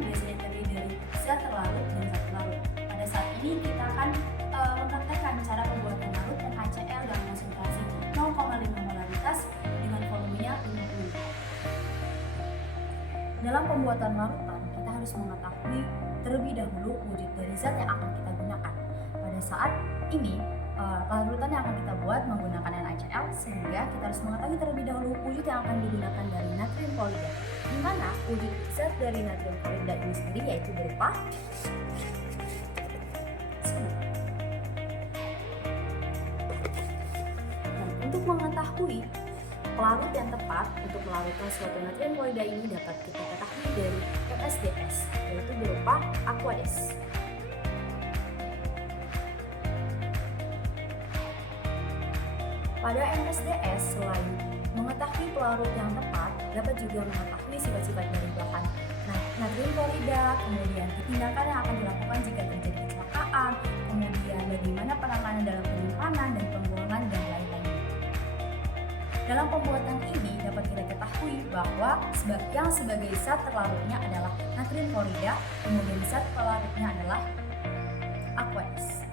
biasanya terdiri dari zat terlarut dan zat pelarut. Pada saat ini kita akan mempraktekkan cara pembuatan larut NaCl dalam konsentrasi 0,5 molaritas dengan volumenya 50 liter. Dalam pembuatan larutan, kita harus mengetahui terlebih dahulu wujud dari zat yang akan kita gunakan. Pada saat ini, larutan yang akan kita buat menggunakan NaCl, sehingga kita harus mengetahui terlebih dahulu wujud yang akan digunakan dari natrium klorida, di mana wujud zat dari natrium klorida ini sendiri yaitu berupa Untuk mengetahui pelarut yang tepat untuk melarutkan suatu natrium klorida ini dapat kita ketahui dari MSDS, yaitu berupa Aquades. Pada MSDS, selain mengetahui pelarut yang tepat, dapat juga mengetahui sifat-sifat dari bahan natrium klorida, kemudian tindakan yang akan dilakukan jika terjadi kecelakaan, kemudian bagaimana penanganan dalam penyimpanan dan pembuangan dan lain-lain. Dalam pembuatan ini dapat kita ketahui bahwa yang sebagai zat terlarutnya adalah natrium klorida, kemudian zat pelarutnya adalah Aqueous.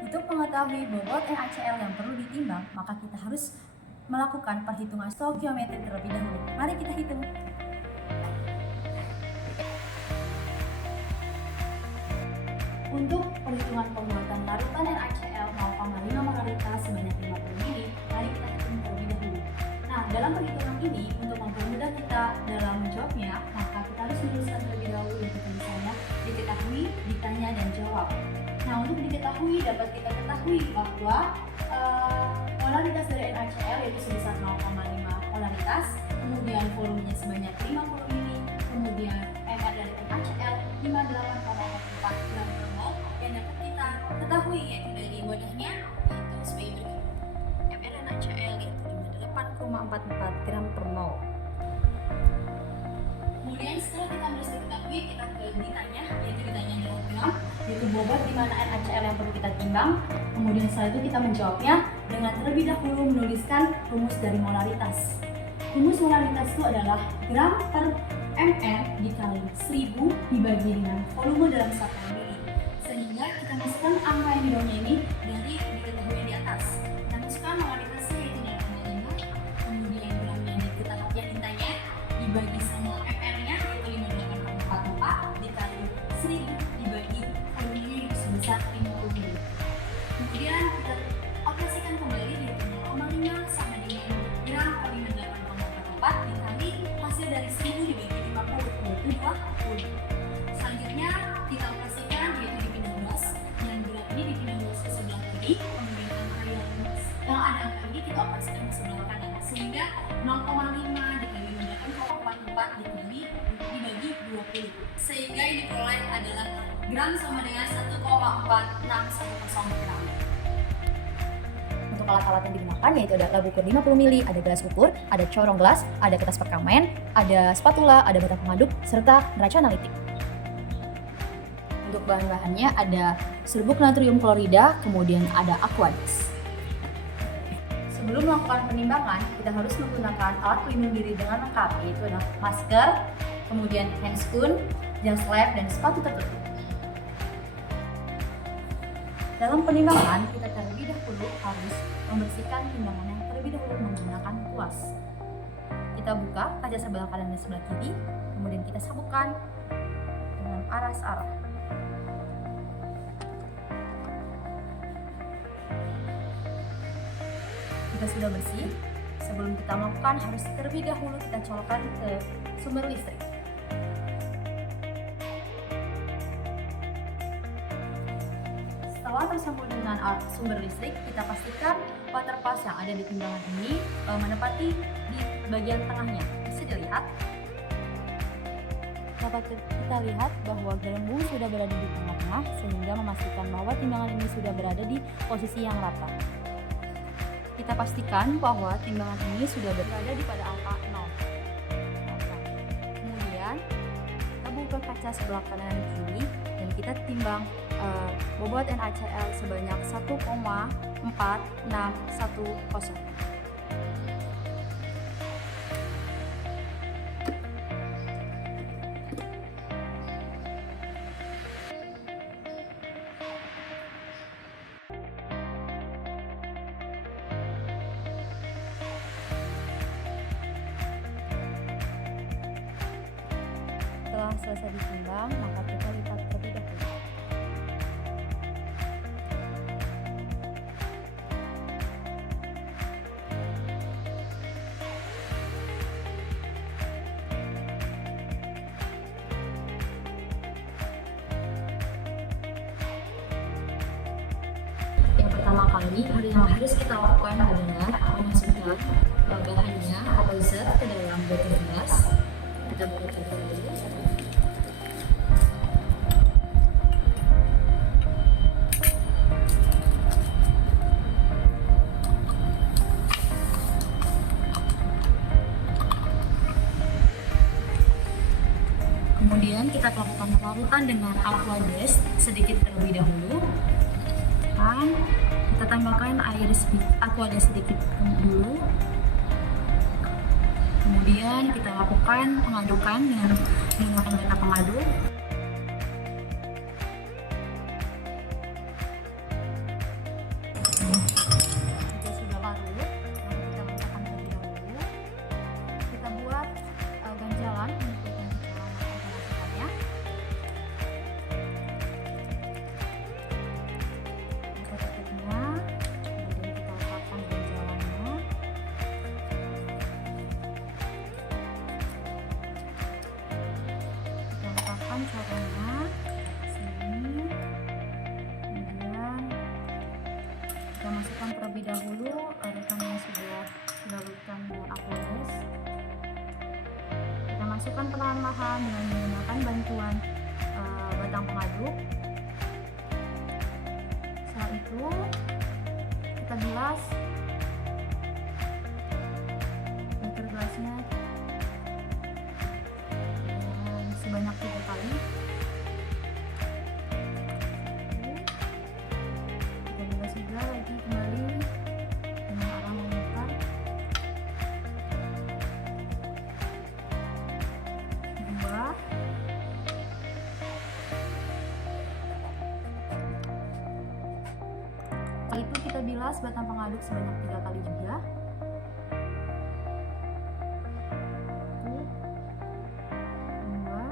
Untuk mengetahui bobot NaCl yang perlu ditimbang, maka kita harus melakukan perhitungan stoikiometrik terlebih dahulu. Mari kita hitung. Untuk perhitungan pembuatan larutan NaCl 0,5 molaritas sebanyak 50 ml, mari kita hitung terlebih dahulu. Nah, dalam perhitungan ini, untuk mempermudah kita dalam menjawabnya, maka kita harus menuliskan terlebih dahulu yaitu tulisannya diketahui, ditanya, dan jawab. Nah, untuk diketahui dapat kita ketahui bahwa molaritas dari NaCl yaitu sebesar 0,5 molaritas, kemudian volumenya sebanyak 50 ml, kemudian MR dari NaCl 58,4 gram per mol, yang dapat kita ketahui yaitu dari wadahnya yaitu sebagai berikut. MR NaCl yaitu 58,44 gram per mol. Kemudian setelah kita bisa ketahui, kita ke ditanya, yaitu ditanya adalah gram, yaitu bobot di mana NaCl yang perlu kita timbang. Kemudian setelah itu kita menjawabnya dengan terlebih dahulu menuliskan rumus dari molaritas. Rumus molaritas itu adalah gram per ml dikali 1000 dibagi dengan volume dalam 1 ml. Sehingga kita masukkan angka yang di bawahnya ini dari diketahui di atas. Kita masukkan molaritasnya yaitu 0,5, kemudian gramnya yang ditanya dibagi sama ml-nya yaitu 58,44 dikali 1000 dibagi volumenya yaitu sebesar 50 ml. Kemudian kita operasikan kembali yaitu 0,5 sama dengan gram per 58,44 dikali hasil dari 1000 dibagi 50 yaitu 20. Selanjutnya kita operasikan yaitu dipindah luas, yang gram ini dipindah luas ke sebelah kiri, kemudian angka yang ada angka ini kita operasikan ke sebelah kanan, sehingga 0,5 dikali 58,44 dibagi 20, sehingga yang diperoleh adalah gram sama dengan 1,4610 gram. Untuk alat-alat yang digunakan yaitu ada lab ukur 50 ml, ada gelas ukur, ada corong gelas, ada kertas perkamen, ada spatula, ada bata pengaduk, serta neraca analitik. Untuk bahan-bahannya ada serbuk natrium klorida, kemudian ada Aquades. Sebelum melakukan penimbangan, kita harus menggunakan alat pelindung diri dengan lengkap, yaitu adalah masker, kemudian handscoon, jas lab, dan sepatu tertutup. Dalam penimbangan, kita terlebih dahulu harus membersihkan timbangannya terlebih dahulu menggunakan kuas. Kita buka kaca sebelah kanan dan sebelah kiri, kemudian kita sabukkan dengan aras-arah. Jika sudah bersih, sebelum kita melakukan harus terlebih dahulu kita colokkan ke sumber listrik. Setelah tersambung dengan sumber listrik, kita pastikan water pass yang ada di timbangan ini menepati di bagian tengahnya. Bisa dilihat. Dapat kita lihat bahwa gelembung sudah berada di tengah-tengah, sehingga memastikan bahwa timbangan ini sudah berada di posisi yang rata. Kita pastikan bahwa timbangan ini sudah berada di pada angka 0. Kemudian kita buka kaca sebelah kanan dan kiri dan kita timbang bobot NaCl sebanyak 1,4610. selesai ditimbang, maka kita lipat terlebih dahulu. Yang pertama kali yang harus kita lakukan adalah memasukkan bahannya atau zat ke dalam botol gelas. Kita buka terlebih dahulu. Kemudian kita lakukan larutan dengan aquades sedikit terlebih dahulu. Dan kita tambahkan aquades sedikit dulu. Kemudian kita lakukan pengadukan dengan menggunakan bata pengaduk. Jika sudah larut, maka kita letakkan terlebih dahulu. Kita buat ganjalan untuk masukkannya. Kita tutupnya, kemudian kita letakkan ganjalannya. Kita letakkan caranya sini. Kemudian kita masukkan terlebih dahulu larutan yang sudah dilarutkan dengan aquades. Kita masukkan perlahan-lahan dengan menggunakan bantuan batang pengaduk. Setelah itu kita bilas filter gelasnya dengan sebanyak 3 kali. Kita bilas juga lagi kembali dengan arah memutar. Dua. Setelah itu kita bilas batang pengaduk sebanyak 3 kali juga. Satu, dua.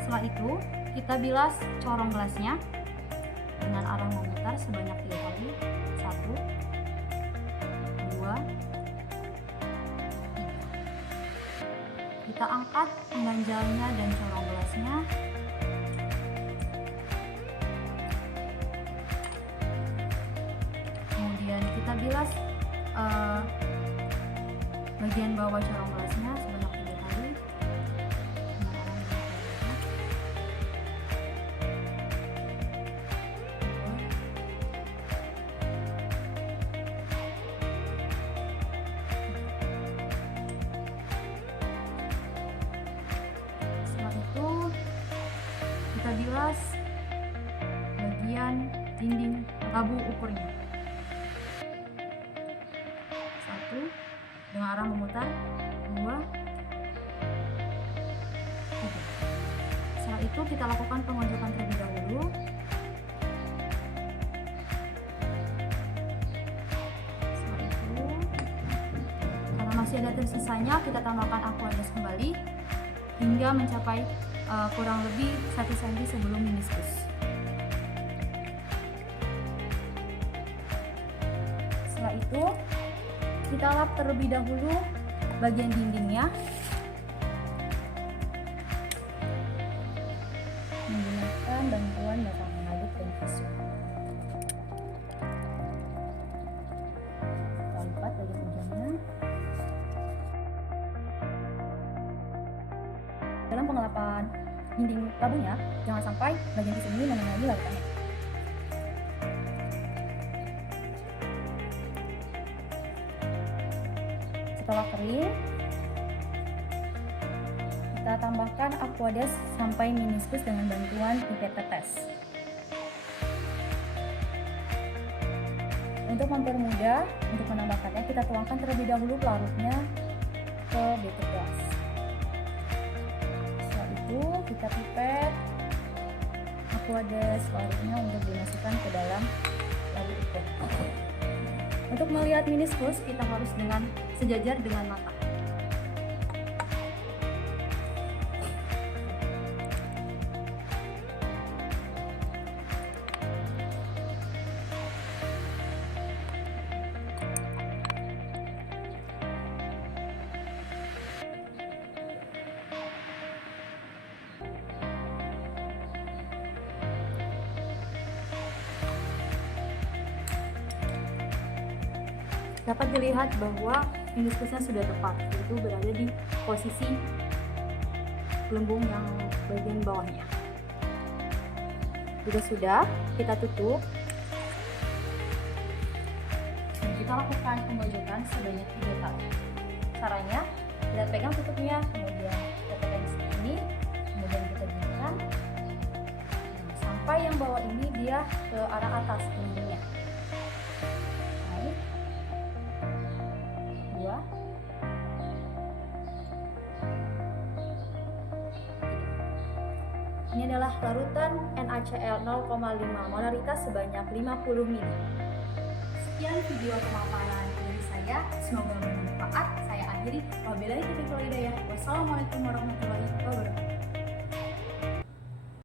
Setelah itu kita bilas corong gelasnya dengan arah memutar sebanyak 3 kali. Satu, dua, tiga. Kita angkat pengganjalnya dan corong gelasnya. Kemudian kita bilas bagian bawah corong gelasnya sebanyak 3 kali. Dengan arah memutarnya. Setelah itu kita bilas bagian dinding labu ukurnya. Satu, dengan arah memutar. Dua, tiga. Setelah itu kita lakukan pengojokan terlebih dahulu. Setelah itu, karena masih ada tersisanya, kita tambahkan aquades kembali hingga mencapai kurang lebih 1 cm sebelum meniskus. Setelah itu kita lap terlebih dahulu bagian dindingnya menggunakan bantuan batang pengaduk dan tisu. Kita lipat bagian ujungnya. Dalam pengelapan dinding labunya, jangan sampai bagian tisu ini mengenai larutannya. Setelah kering, kita tambahkan aquades sampai meniskus dengan bantuan pipet tetes. Untuk mempermudah untuk menambahkannya, kita tuangkan terlebih dahulu pelarutnya ke beker gelas. Setelah itu kita pipet aquades larutnya untuk dimasukkan ke dalam labu ukur. Untuk melihat meniskus, kita harus dengan sejajar dengan mata. Dapat dilihat bahwa meniskusnya sudah tepat, yaitu berada di posisi gelembung yang bagian bawahnya. Jika sudah, kita tutup dan kita lakukan pemojokan sebanyak 3 kali. Caranya, kita pegang tutupnya, kemudian kita pegang di sini, kemudian kita ginikan sampai yang bawah ini dia ke arah atas gelembungnya. Ini adalah larutan NaCl 0,5 molaritas sebanyak 50 ml. Sekian video pemaparan dari saya, semoga bermanfaat. Saya akhiri. Wabillahi taufiq wal hidayah. Wassalamualaikum warahmatullahi wabarakatuh.